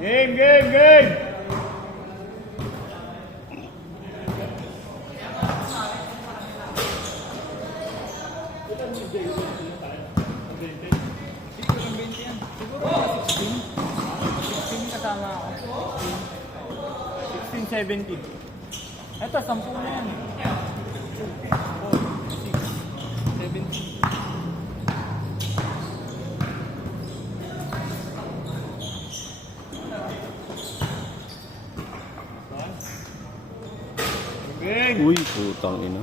Game, game, game! Kasama ako. 16, 17. Ito, 10 na yan. 17. Uy, putang ina.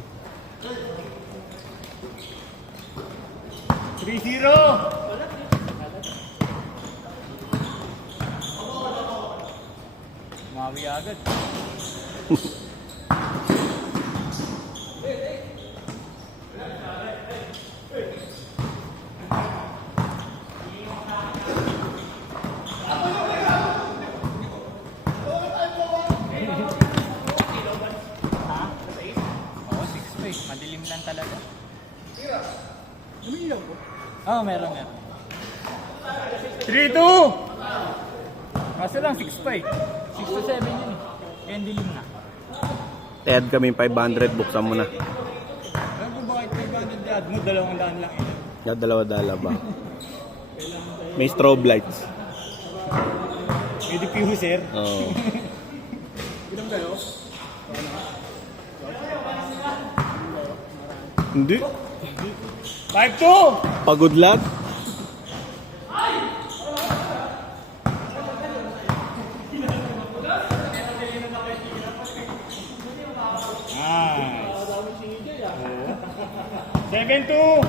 3-0! Mawi agad. Madilim lang talaga. Umiilaw po? Oo, meron. 3-2! Kaso lang, 6-5. 6-7 yun eh. Kaya dilim na. Add kami 500, buksan mo na. Alam ko bakit 500 add mo? 200 lang eh. Dalawa-dala ba? May strobe lights. May diffuser. Oo. Ilang kayo? Hindi. 5-2! Pagod lang. Nice. 7-2!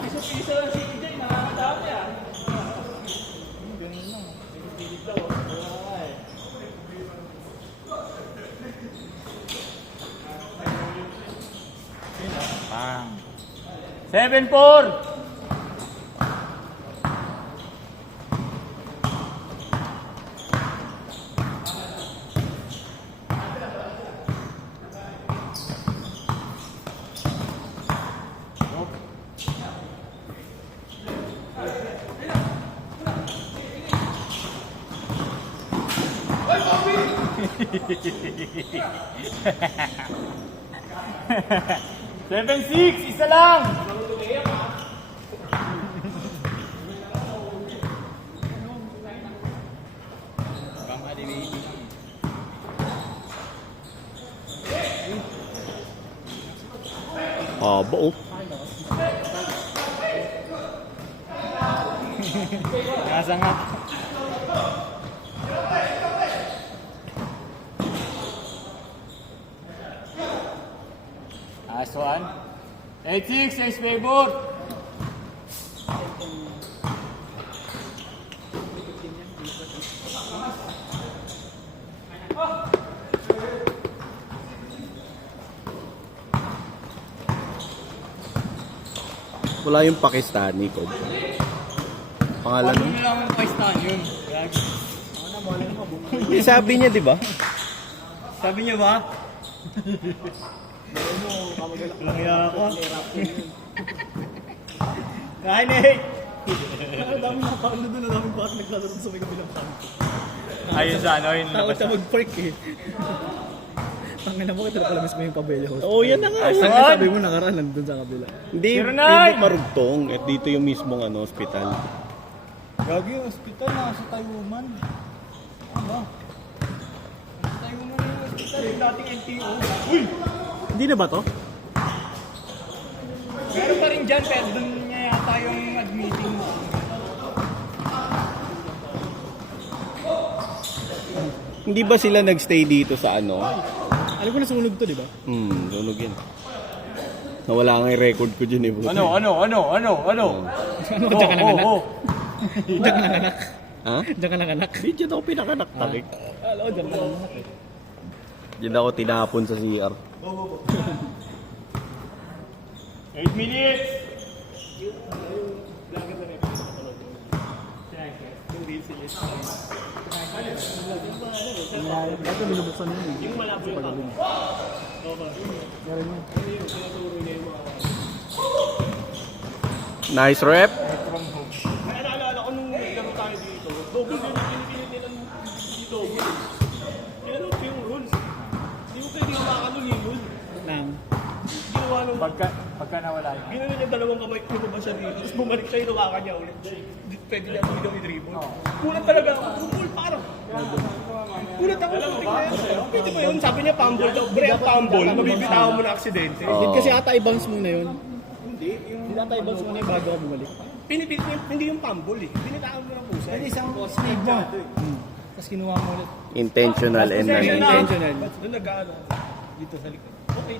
Piso-piso lang si DJ, nakakadami ah. Ganun lang. Pilit daw. Bang. 7-4! Seven, 6, isa lang. Haba oh. Nasangat. Last one. 8-6, ace favor. Wala yung Pakistani ko. Pangalan Ano nun? nila ang Pakistan yun? Hindi, sabi niya, di ba? Sabi niya ba? Langya ako. Kain eh! Ang dami na tao na doon, ang daming bata naglalaro sa may kabilang kanto. Ayun sa ano, yun Takot labas. siya mag-park eh. Tangina mo, kita na pala mismo yung pabelo host. Oo, yan na nga. Ay, Ang Son! sabi mo nakaraan, nandun sa kabila. Hindi, Zero nine! hindi marugtong. At dito yung mismong hospital. Gagi yung hospital, nasa Taiwan. Ano ba? Nasa Taiwan yung hospital, yung dating NTO. Uy! Hindi na ba to? Meron pa rin dyan, pero doon niya yata yung admitting. Hindi ba sila nagstay dito sa ano? Alam ko na sumunog to, di ba? Lunog yan. Nawala nga yung record ko dyan eh. buti. Ano? Ano, diyan ka nanganak? Diyan ka nanganak? Ha? Diyan ka nanganak? Hindi, dyan ako pinakanak. Takik. Alam ko, diyan ka nanganak eh. Dyan ako tinapon sa CR. 8 minutes! Bakit binubuksan mo yun? Yung malabo yung pagabi. Meron yun. Nice rep. Kaya naalala ko nung laro tayo dito, double din yung pinipilit nila dito. Kailan ko yung rules? Hindi mo pwede hawakan yung rules. Nang. Ginawa nung... Pagka nawala yun. Ginawa niya dalawang kamay ko ba siya dito, tapos bumalik siya yung hawakan niya ulit. Pwede niya hindi daw i-dribble. Kulat talaga ako. Kulat parang. Kulat ako. Pwede ba yun? Sabi niya pambol daw. Bre, pambol. Mabibitawan mo na aksidente. Oo. Kasi ata i-bounce muna yun. Hindi ata i-bounce muna yung bago ka bumalik. Pinipilit niya, hindi yung pambol eh. Pinitawan mo ng pusa. Pwede isang snake mo. Tapos kinuha mo ulit. Intentional and Intentional. Doon nag-ano. Dito sa likod. Okay.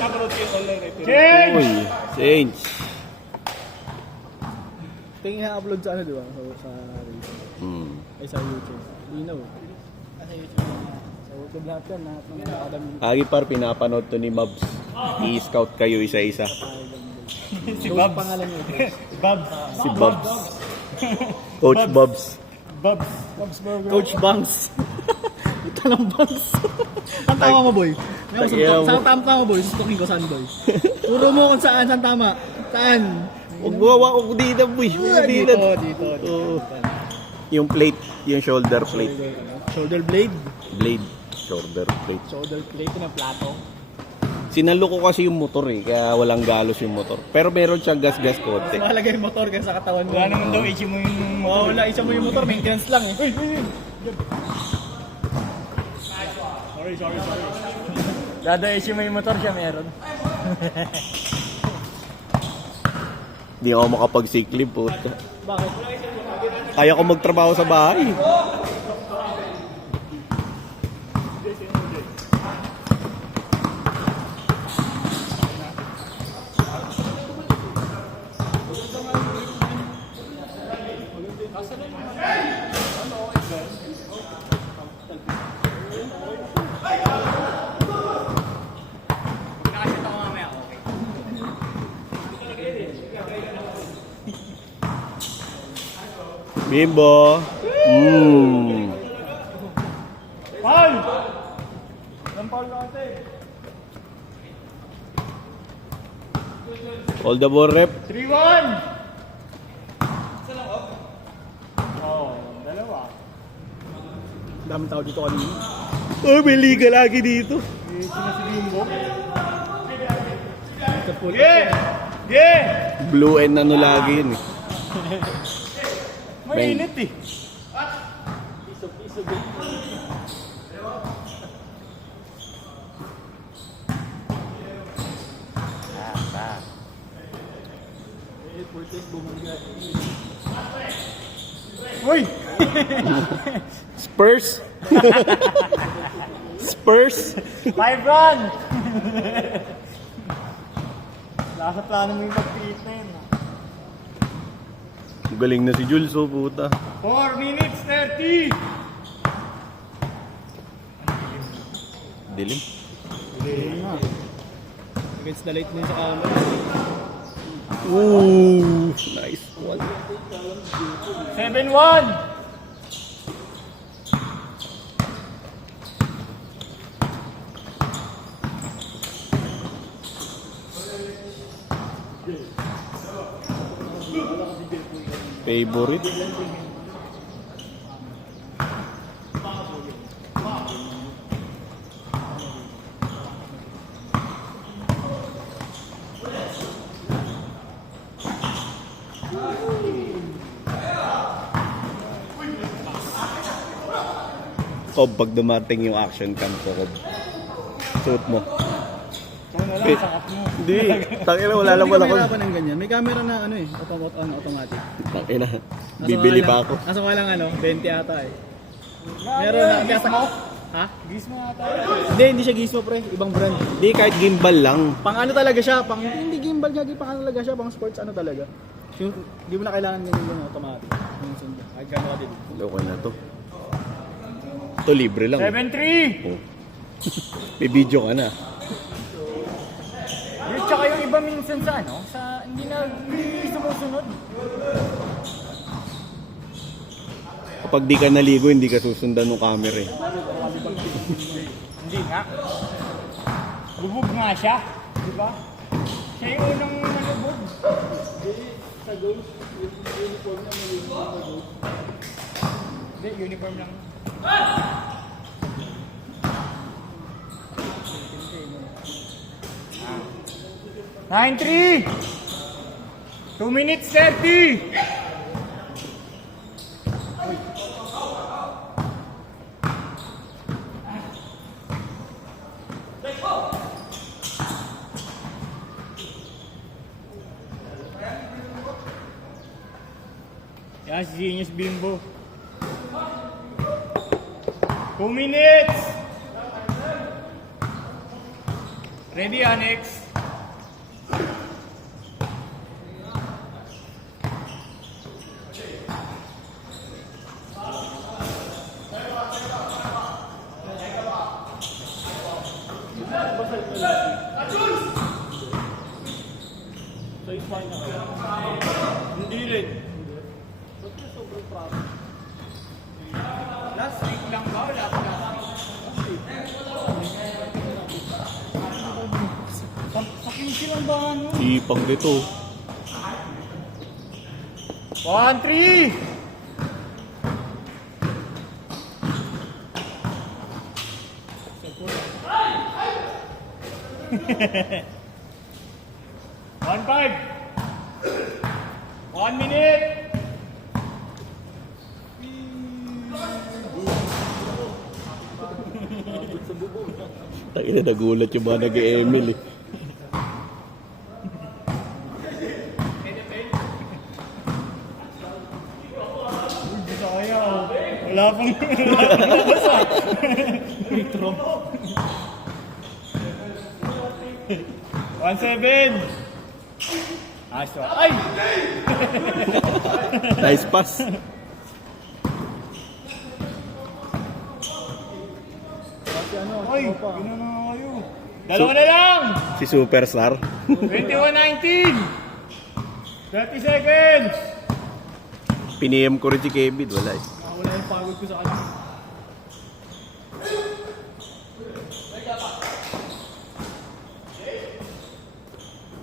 Upload yung online referee. Uy, change. Tingin na-upload sa ano, di ba? Sa Hmm. ay sa YouTube. Linaw. Sa YouTube. Sa YouTube lahat yan. Lahat ng nakadami. Agi par, pinapanood to ni Mabs. I-scout kayo isa-isa. Si Those Babs. pangalan niyo. Babs. Si Bobs. Coach Bobs. Babs. Babs Burger. Coach Banks. Ito lang Banks. Saan tama mo, boy? Saan tama mo, boy? Susukin ko, saan, boy? Turo mo kung saan tama. Saan? Huwag buwawa ko dito, boy. Dito. Oo. Yung plate, yung shoulder plate. Shoulder blade. Blade. Shoulder plate. Shoulder plate na plato. Sinalo ko kasi yung motor eh, kaya walang galos yung motor. Pero meron siyang gas-gas konti. Mahalaga yung motor kaya sa katawan mo. Wala naman daw, issue mo yung... Wala, isa mo yung motor, maintenance lang eh. Sorry. Dada issue mo yung motor siya meron. Hindi ako makapag-sick leave, puta. Bakit? Kaya ko magtrabaho sa bahay. Bimbo. Paul! Ang Paul natin. All the ball rep. 3-1! Oo, dalawa. Dami tao dito kanina. Oh, may liga lagi dito. Sinasibimbo. Ito po. Yeah! Blue and ano lagi yun eh. Mainit eh. Uy! Spurs. Spurs. 5-run! Nasa plano mo yung pag-piit na yun. Galing na si Jules, oh puta. 4 minutes 30! Dilim. Against the light din sa camera. Ooh, nice one. 7-1! Favorite. Kob, pag dumating yung action cam ko, Kob. Suot mo. Eh, Hindi, tangina wala lang wala ko. Hindi ka mahirapan ng ganyan. May camera na ano eh, automatic. Tangina, bibili pa ako. Nasa nga lang ano, 20 ata eh. Meron na, Gizmo? Ha? Gizmo ata. Hindi siya Gizmo pre, ibang brand. Hindi, kahit gimbal lang. Pang ano talaga siya, hindi gimbal nga, pang ano talaga siya, pang sports ano talaga. Yung, di mo na kailangan ganyan yung automatic. Yung sundo. Kahit gano'n ka din. Okay na to. Ito libre lang. 7-3! Oh. May video ka na. Yung tsaka yung iba minsan sa ano, sa hindi sumusunod. Kapag di ka naligo, hindi ka susundan ng camera eh. Hindi nga. Lubog nga siya, di ba? Siya yung unang nalubog. Sa goals, uniform na may uniform na goals. Hindi, uniform lang. Ah. 9-3! 2 minutes 30! Yan si Genius Bimbo. 2 minutes! Ready, Annex? Hindi rin. Last week lang ba? Last Sa 15 lang ba ano? Ipang dito. 1-3! One five. 1 minute. Tayo na nagulat yung mga nag-e-Emil eh. Wala pong nabasa. 1-7. Aso. Ay! Nice pass. Ay! Gano'n na kayo. Dalawa na lang! Si Superstar. 21-19. 30 seconds. Piniem ko rin si Kevin. Wala eh. Wala yung pagod ko sa kanya.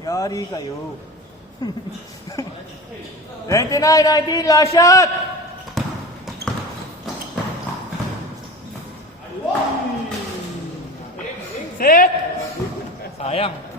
Yari kayo. 29-19, last shot! Set! Sayang.